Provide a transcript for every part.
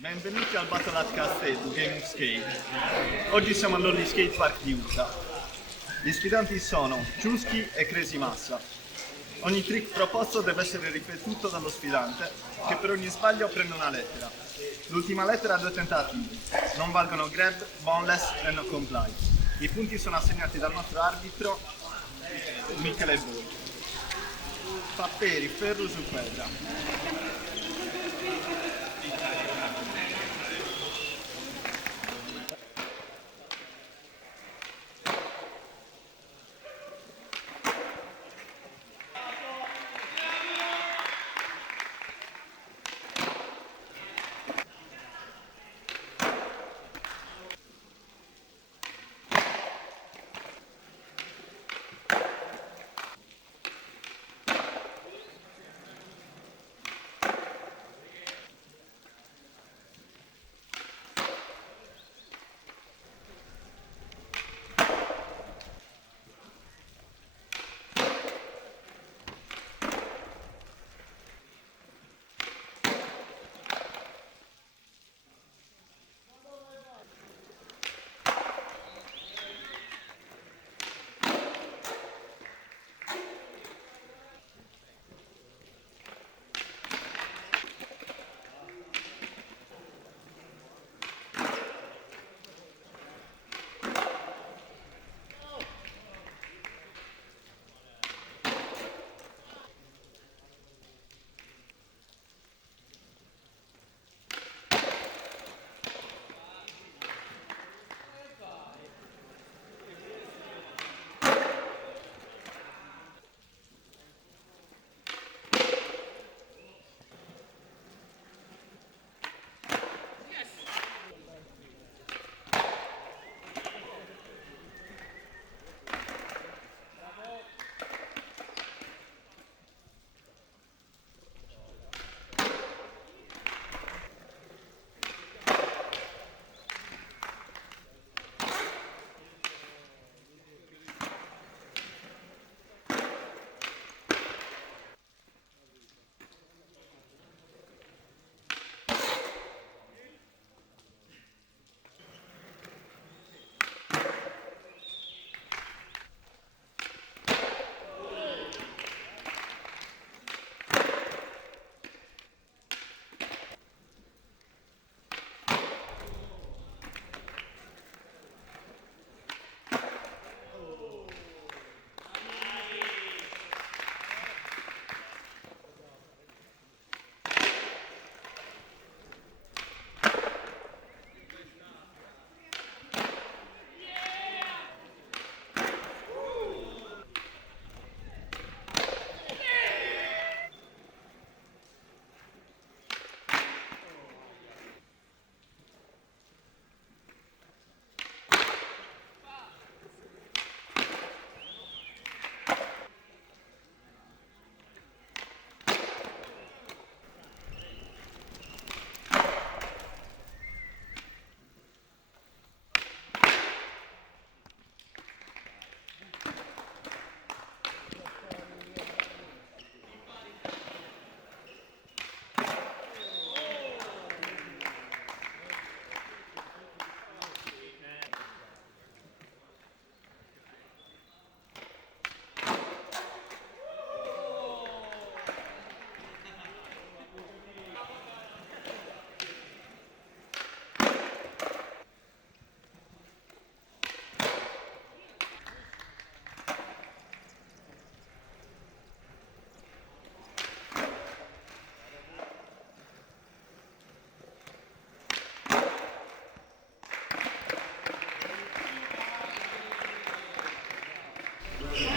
Benvenuti al Battle at Castello Game Skate. Oggi siamo all'Olli Skate Park di Uta. Gli sfidanti sono Chusky e Crazy Massa. Ogni trick proposto deve essere ripetuto dallo sfidante, che per ogni sbaglio prende una lettera. L'ultima lettera ha 2 tentativi. Non valgono grab, boneless e no comply. I punti sono assegnati dal nostro arbitro Michele Boi. Papperi, ferro su pedra.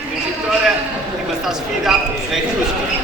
Vincitore di questa sfida è Chusky.